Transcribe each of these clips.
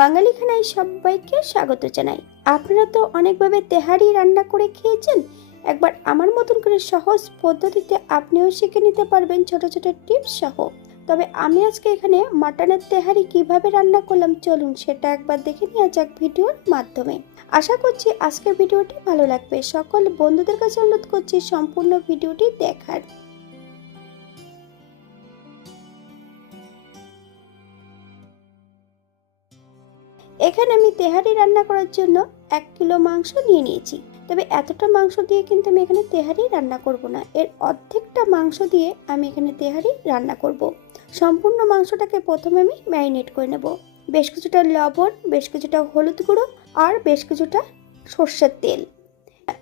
বাঙালি খানায় সবাইকে স্বাগত জানাই। আপনারা তো অনেকভাবে তেহারি রান্না করে খেয়েছেন। একবার আমার মতন করে সহজ পদ্ধতিতে আপনিও শিখে নিতে পারবেন ছোট ছোট টিপস সহ। তবে আমি আজকে এখানে মাটনের তেহারি কিভাবে রান্না করলাম, চলুন সেটা একবার দেখে নেওয়া যাক ভিডিওর মাধ্যমে। আশা করছি আজকের ভিডিওটি ভালো লাগবে। সকল বন্ধুদের কাছে অনুরোধ করছি সম্পূর্ণ ভিডিওটি দেখার। এখানে আমি তেহারি রান্না করার জন্য 1 কিলো মাংস নিয়ে নিয়েছি। তবে এতটা মাংস দিয়ে কিন্তু আমি এখানে তেহারি রান্না করব না, এর অর্ধেকটা মাংস দিয়ে আমি এখানে তেহারি রান্না করব। সম্পূর্ণ মাংসটাকে প্রথমে আমি ম্যারিনেট করে নেব। বেশ কিছুটা লবণ, বেশ কিছুটা হলুদ গুঁড়ো আর বেশ কিছুটা সর্ষের তেল,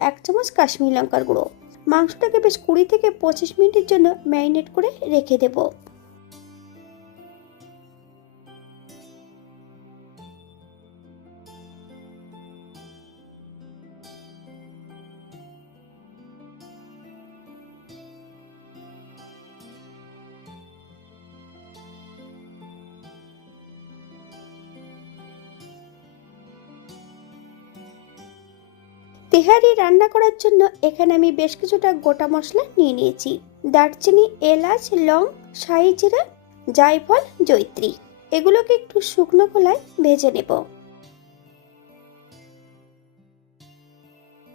1 চামচ কাশ্মীরি লঙ্কার গুঁড়ো। মাংসটাকে বেশ 20 থেকে 25 মিনিটের জন্য ম্যারিনেট করে রেখে দেবো। তেহারি রান্না করার জন্য এখানে আমি বেশ কিছুটা গোটা মশলা নিয়ে নিয়েছি। দারচিনি, এলাচ, লং, শাহি জিরা, জায়ফল, জয়িত্রী। এগুলোকে একটু শুকনো খোলায় ভেজে নেব।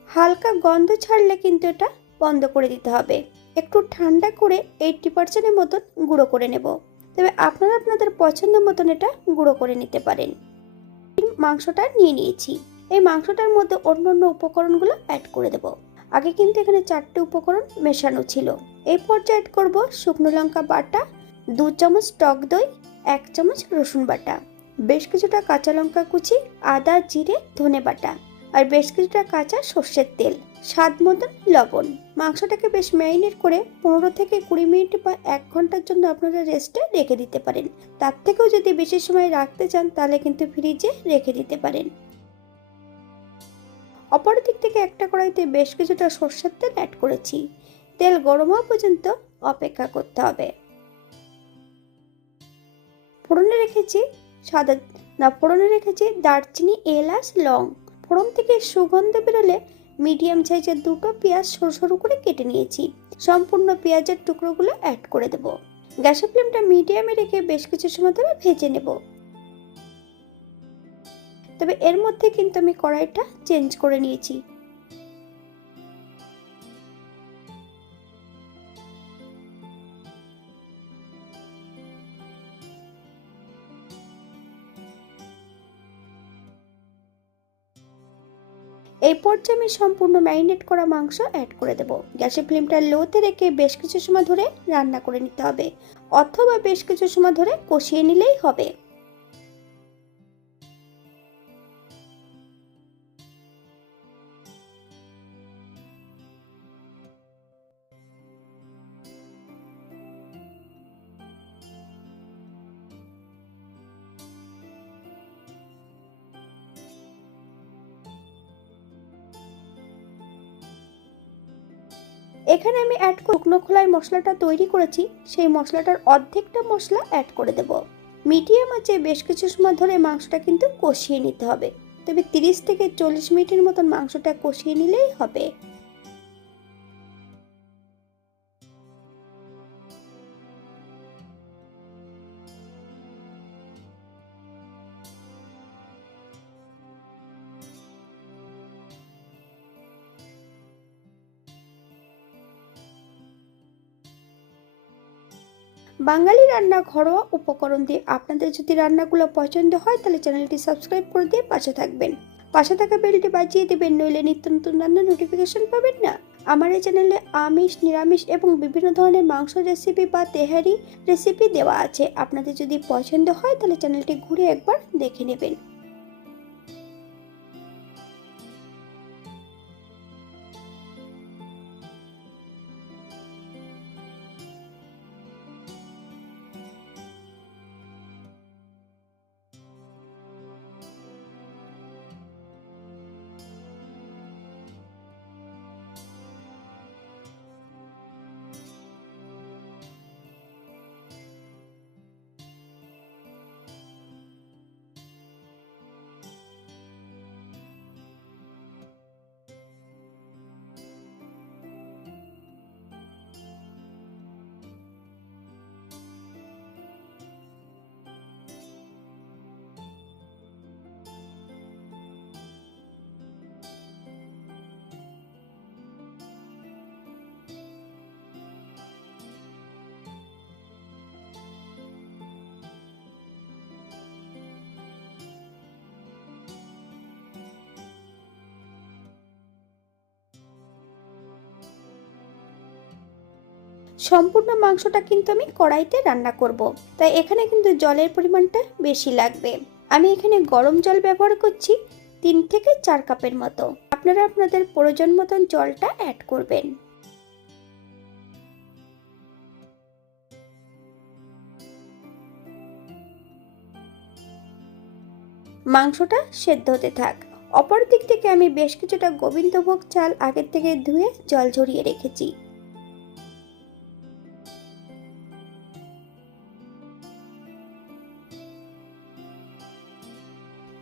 হালকা গন্ধ ছাড়লে কিন্তু এটা বন্ধ করে দিতে হবে। একটু ঠান্ডা করে 80% মতন গুঁড়ো করে নেব। তবে আপনারা আপনাদের পছন্দ মতন এটা গুঁড়ো করে নিতে পারেন। মাংসটা নিয়ে নিয়েছি। এই মাংসটার মধ্যে অন্যান্য উপকরণগুলো অ্যাড করে দেব। আগে কিন্তু এখানে 4টে উপকরণ মেশানো ছিল। এই পর্যায়ে অ্যাড করব শুকনো লঙ্কা বাটা, 2 চামচ টক দই, 1 চামচ রসুন বাটা, বেশ কিছুটা কাঁচা লঙ্কা কুচি, আদা, জিরে, ধনে বাটা আর বেশ কিছুটা কাঁচা সর্ষের তেল, স্বাদ মতন লবণ। মাংসটাকে বেশ ম্যারিনেট করে 15 থেকে 20 মিনিট বা 1 ঘন্টার জন্য আপনারা রেস্টে রেখে দিতে পারেন। তার থেকেও যদি বেশি সময় রাখতে চান তাহলে কিন্তু ফ্রিজে রেখে দিতে পারেন। অপর দিক থেকে একটা কড়াইতে বেশ কিছুটা সর্ষের তেল অ্যাড করেছি। তেল গরম হওয়া পর্যন্ত অপেক্ষা করতে হবে। ফোড়নে রেখেছি দারচিনি, এলাচ, লং। ফোড়ন থেকে সুগন্ধ বেরোলে মিডিয়াম সাইজের 2টো পেঁয়াজ সরু সরু করে কেটে নিয়েছি। সম্পূর্ণ পেঁয়াজের টুকরোগুলো অ্যাড করে দেব। গ্যাসের ফ্লেমটা মিডিয়ামে রেখে বেশ কিছু সময় ধরে ভেজে নেব। তবে এর মধ্যে কিন্তু আমি কড়াইটা চেঞ্জ করে নিয়েছি। এই পর্যায়ে আমি সম্পূর্ণ ম্যারিনেট করা মাংস অ্যাড করে দেব। গ্যাসের ফ্লেমটা লোতে রেখে বেশ কিছু সময় ধরে রান্না করে নিতে হবে, অথবা বেশ কিছু সময় ধরে কষিয়ে নিলেই হবে। এখানে আমি শুকনো খোলায় মশলাটা তৈরি করেছি, সেই মশলাটার অর্ধেকটা মশলা অ্যাড করে দেব। মিডিয়াম আঁচে বেশ কিছু সময় ধরে মাংসটা কিন্তু কষিয়ে নিতে হবে। তবে 30 থেকে 40 মিনিটের মতন মাংসটা কষিয়ে নিলেই হবে। বাঙালি রান্না ঘরোয়া উপকরণ দিয়ে আপনাদের যদি রান্নাগুলো পছন্দ হয় তাহলে চ্যানেলটি সাবস্ক্রাইব করে দিয়ে পাশে থাকবেন। পাশে থাকা বেলটি বাজিয়ে দেবেন, নইলে নিত্য নতুন রান্নার নোটিফিকেশন পাবেন না। আমার এই চ্যানেলে আমিষ, নিরামিষ এবং বিভিন্ন ধরনের মাংস রেসিপি বা তেহারি রেসিপি দেওয়া আছে। আপনাদের যদি পছন্দ হয় তাহলে চ্যানেলটি ঘুরে একবার দেখে নেবেন। সম্পূর্ণ মাংসটা কিন্তু আমি কড়াইতে রান্না করব, তাই এখানে কিন্তু জলের পরিমাণটা বেশি লাগবে। আমি এখানে গরম জল ব্যবহার করছি 3 থেকে 4 কাপের মতো। আপনারা আপনাদের প্রয়োজন মতন জলটা অ্যাড করবেন। মাংসটা সেদ্ধ হতে থাক। অপর দিক থেকে আমি বেশ কিছুটা গোবিন্দভোগ চাল আগের থেকে ধুয়ে জল ঝরিয়ে রেখেছি।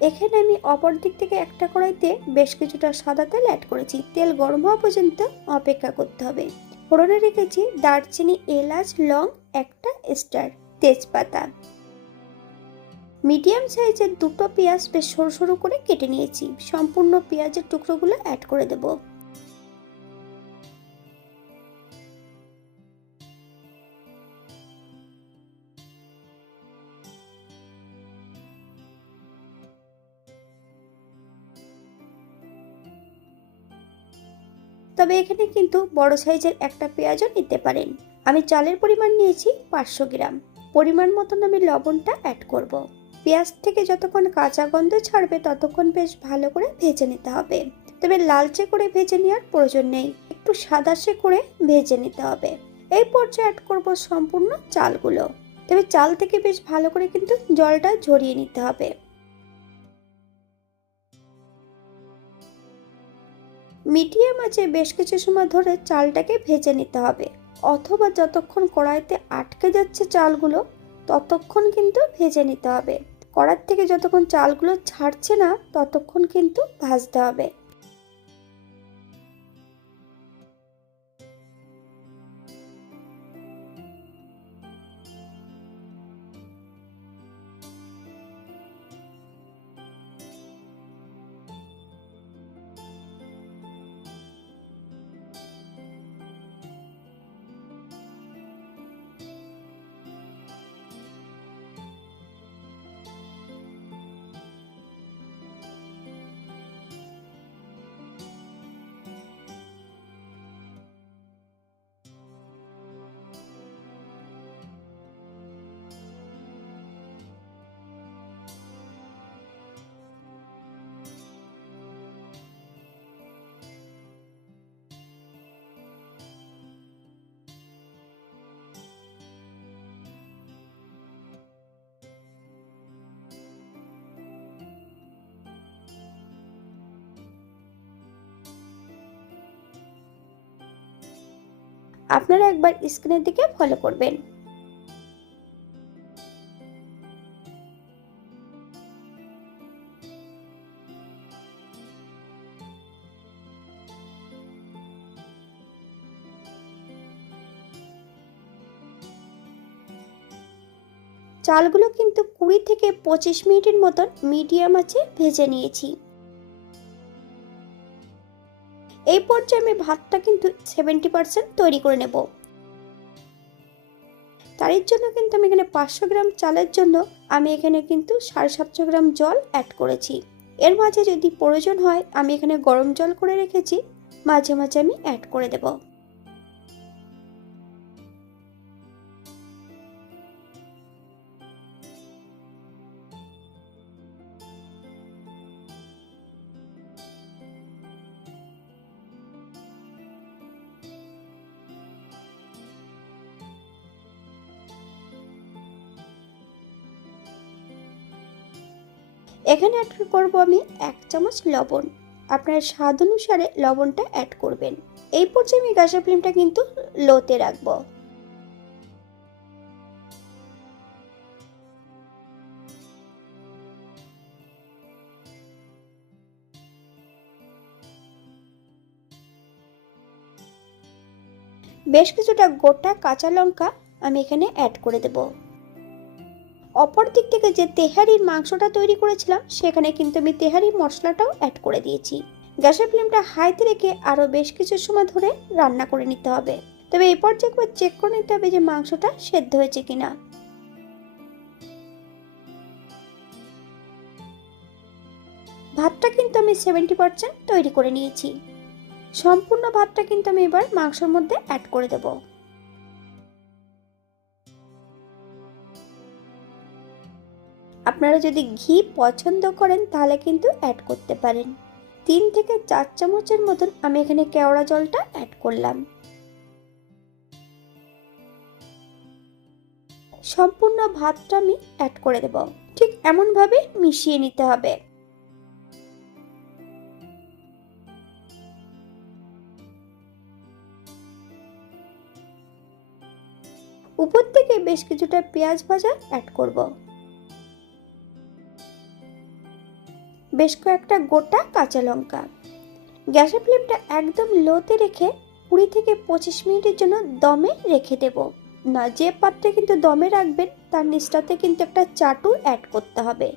এখানে আমি অপর দিক থেকে একটা কড়াইতে বেশ কিছুটা সাদা তেল অ্যাড করেছি। তেল গরম হওয়া পর্যন্ত অপেক্ষা করতে হবে। ফোড়নে রেখেছি দারচিনি, এলাচ, লং, একটা স্টার তেজপাতা। মিডিয়াম সাইজের দুটো পেঁয়াজ বেশ সরু সরু করে কেটে নিয়েছি। সম্পূর্ণ পেঁয়াজের টুকরোগুলো অ্যাড করে দেব। তবে এখানে কিন্তু বড় সাইজের একটা পেঁয়াজও নিতে পারেন। আমি চালের পরিমাণ নিয়েছি 500 গ্রাম। পরিমাণ মতন আমি লবণটা অ্যাড করব। পেঁয়াজ থেকে যতক্ষণ কাঁচা গন্ধ ছাড়বে ততক্ষণ বেশ ভালো করে ভেজে নিতে হবে। তবে লালচে করে ভেজে নেওয়ার প্রয়োজন নেই, একটু সাদাসে করে ভেজে নিতে হবে। এই পর্যায়ে অ্যাড করব সম্পূর্ণ চালগুলো। তবে চাল থেকে বেশ ভালো করে কিন্তু জলটা ঝরিয়ে নিতে হবে। মিডিয়াম আঁচে বেশ কিছু সময় ধরে চালটাকে ভেজে নিতে হবে, অথবা যতক্ষণ কড়াইতে আটকে যাচ্ছে চালগুলো ততক্ষণ কিন্তু ভেজে নিতে হবে। কড়াই থেকে যতক্ষণ চালগুলো ছাড়ছে না ততক্ষণ কিন্তু ভাজতে হবে। আপনারা একবার স্ক্রিনের দিকে ফলো করবেন। চালগুলো কিন্তু 20 থেকে 25 মিনিটের মতন মিডিয়াম আঁচে ভেজে নিয়েছি। এই পর্যায়ে আমি ভাতটা কিন্তু 70% তৈরি করে নেব। তার জন্য কিন্তু আমি এখানে 500 গ্রাম চালের জন্য আমি এখানে কিন্তু 750 গ্রাম জল অ্যাড করেছি। এর মাঝে যদি প্রয়োজন হয় আমি এখানে গরম জল করে রেখেছি, মাঝে মাঝে আমি অ্যাড করে দেব। এখানে অ্যাড করব আমি 1 চামচ লবণ। আপনার স্বাদ অনুসারে লবণটা অ্যাড করবেন। এই পর্যায়ে আমি গ্যাসের ফ্লেমটা কিন্তু লোতে রাখবো। বেশ কিছুটা গোটা কাঁচা লঙ্কা আমি এখানে অ্যাড করে দেব। অপর দিক থেকে যে তেহারির মাংসটা তৈরি করেছিলাম সেখানে কিন্তু আমি তেহারি মশলাটাও অ্যাড করে দিয়েছি। গ্যাসের ফ্লেমটা হাইতে রেখে আরো বেশ কিছু সময় ধরে রান্না করে নিতে হবে। তবে এই পর্যায়ে একবার চেক করে নিতে হবে যে মাংসটা সেদ্ধ হয়েছে কিনা। ভাতটা কিন্তু আমি 70% তৈরি করে নিয়েছি। সম্পূর্ণ ভাতটা কিন্তু আমি এবার মাংসের মধ্যে অ্যাড করে দেব। আপনারা যদি ঘি পছন্দ করেন তাহলে কিন্তু অ্যাড করতে পারেন। 3 থেকে 4 চামচের মতন আমি এখানে কেওড়া জলটা অ্যাড করলাম। সম্পূর্ণ ভাতটা আমি অ্যাড করে দেব। ঠিক এমনভাবে মিশিয়ে নিতে হবে। উপর থেকে বেশ কিছুটা পেঁয়াজ ভাজা অ্যাড করব। বেশ কয়েকটা গোটা কাঁচা লঙ্কা। গ্যাসের ফ্লেমটা একদম লোতে রেখে 20 থেকে 25 মিনিটের জন্য দমে রেখে দেব। না, যে পাত্রে কিন্তু দমে রাখবেন তার নিচটাতে কিন্তু একটা চাটু অ্যাড করতে হবে।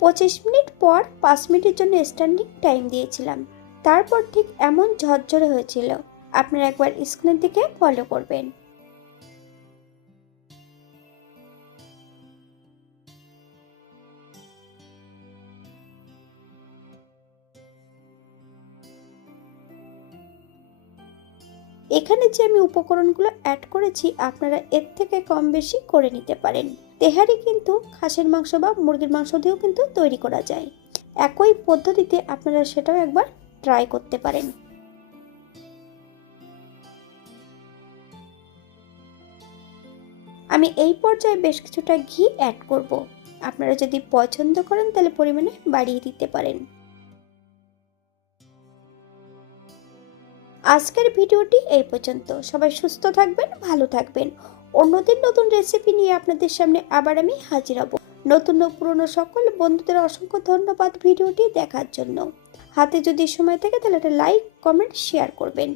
25 মিনিট পর 5 মিনিটের জন্য স্ট্যান্ডিং টাইম দিয়েছিলাম। তারপর ঠিক এমন ঝরঝরে হয়েছিল। আপনারা একবার স্ক্রিনের দিকে ফলো করবেন। এখানে যে আমি উপকরণগুলো অ্যাড করেছি আপনারা এর থেকে কম বেশি করে নিতে পারেন। তেহারি কিন্তু খাসির মাংস বা মুরগির মাংস দিয়েও কিন্তু তৈরি করা যায়। একই পদ্ধতিতে আপনারা সেটাও একবার ট্রাই করতে পারেন। আমি এই পর্যায়ে বেশ কিছুটা ঘি অ্যাড করব। আপনারা যদি পছন্দ করেন তাহলে পরিমাণে বাড়িয়ে দিতে পারেন। আজকের ভিডিওটি এই পর্যন্ত। সবাই সুস্থ থাকবেন, ভালো থাকবেন। অন্যদিন নতুন রেসিপি নিয়ে আপনাদের সামনে আবার আমি হাজির হব। নতুন ও পুরনো সকল বন্ধুদের অসংখ্য ধন্যবাদ ভিডিওটি দেখার জন্য। হাতে যদি সময় থাকে তাহলে একটা লাইক, কমেন্ট, শেয়ার করবেন।